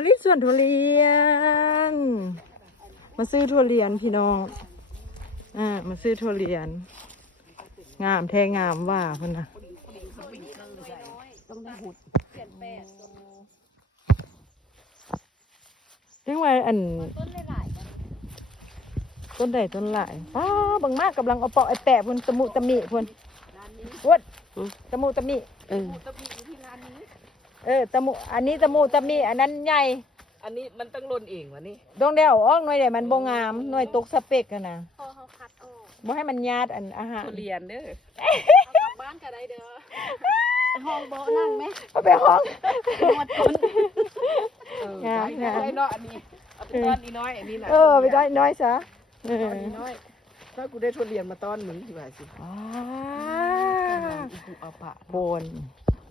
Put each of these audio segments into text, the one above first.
มาลิสวนทุเรียนมาซื้อทุเรียนพี่น้องมาซื้อทุเรียนงามแท้งามว่าเพิ่นนะเรียกว่าอันต้นใดต้นหลายป้าบางมากกำลังเอาเปาะไอแปะพุ่นตะมุตะมิพุ่นวัดตะมุตะมิตะมุอันนี้ตะมุตะมิอันนั้นใหญ่อันนี้มันต้องล่นเองวะนี่ดองเดียวออกหน่วยเดี๋ยวมันบ่งามหน่วยตกสเปกกันนะพอเขาคัดออก บ่ให้มันญาติอันอาหารทุเรียนเด้อเอากลับบ้านก็ได้เด้อห้องโบนั่งไหมเอาไปห้องหมดคนได้เนาะอันนี้เอาไปต้อนอีน้อยอันนี้นะไปได้น้อยซะต้อนอีน้อยถ้ากูได้ทุเรียนมาต้อนมึงสิว่าสิเอาปะโบน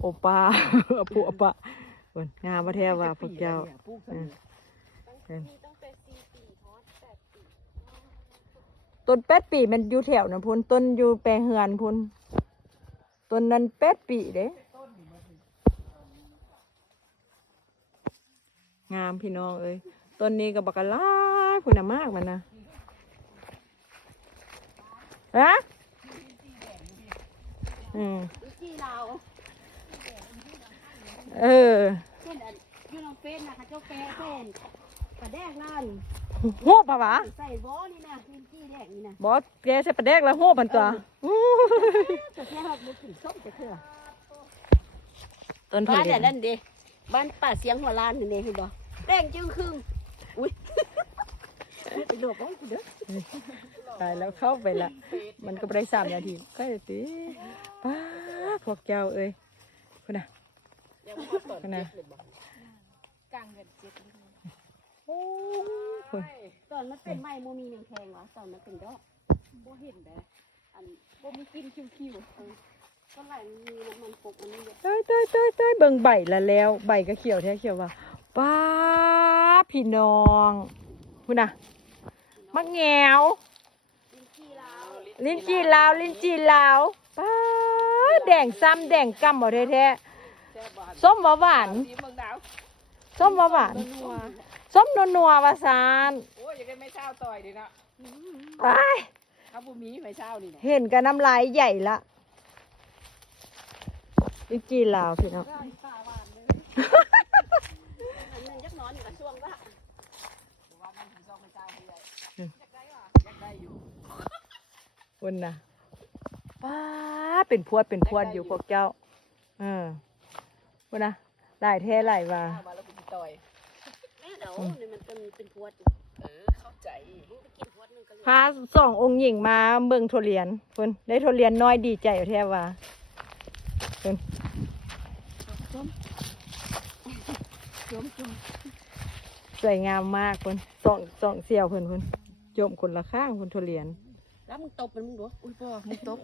โอปาผู้อปะบนงามมาแท้ว่าพวกเจ้าต้น8 ปีมันอยู่แถวนะพุ่นต้นอยู่แปลงเฮือนพุ่นต้นนั้น8 ปีเด้งามพี่น้องเอ้ยต้นนี้ก็บักหลายพุ่นน่ะมากมันนะฮะที่เราเช่นยูน้องเฟนนะคะเจ้าแปะเฟนกระแดกนั่นหัวปะวะใส่บอนี่นะพื้นที่แดกนี่นะบอสแกใส่ปลาแดกแล้วหัวมันตัวจะแค่หักมือถึงส้มจะเถอะต้นบ้านเนี่ยนั่นดิบ้านป่าเสียงหัวล้านนี่เนี่ยเห็นบ่แดงจึงครึ่งอุ้ยไปโดดบ้องกูเด้อตายแล้วเข้าไปละมันก็ไปได้3 นาทีก็จะตีป้าพวกเจ้าเอ้ยคุณน่ะคุณน่ะกลางเงิน7ตอนมันเป็นไม้โมมีหนึ่งแทงวะตอนมันเป็นดอกโบเห็นเลยอันโบมีกินคิวๆก็ไหลมีน้ำมันปกอันนี้ตายเบิ่งใบละแล้วใบก็เขียวแท้เขียวว่าป้าพี่น้องคุณน่ะมะแงวลิ้นจี่ลาวป้าแดงซ้ำแดงกำบ่แท้ๆส้มหวานส้มหวานส้มนัวว่าซานโอ้ยยังได้ไม่เช่าต่อยดีนะไปเขาบุมีไม่เช่านี่เห็นกันน้ำลายใหญ่ละลิ้นจี่ลาวพี่น้องคุณนะป้าเป็นพวดอยู่พวกเจ้าคุณนะหลายแท้หลายว่าเป็นพวดเข้าใจพา2 องค์หญิงมาเบิ่งทุเรียนคุณได้ทุเรียนน้อยดีใจแท้ว่าคุณสวยงามมากคุณสองเสี่ยวคุณโยมคนละข้างคุณทุเรียนแล้วมึงตบมันมึงดูอุ้ยพ่อมึงตบ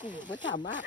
กูไม่ถามมาก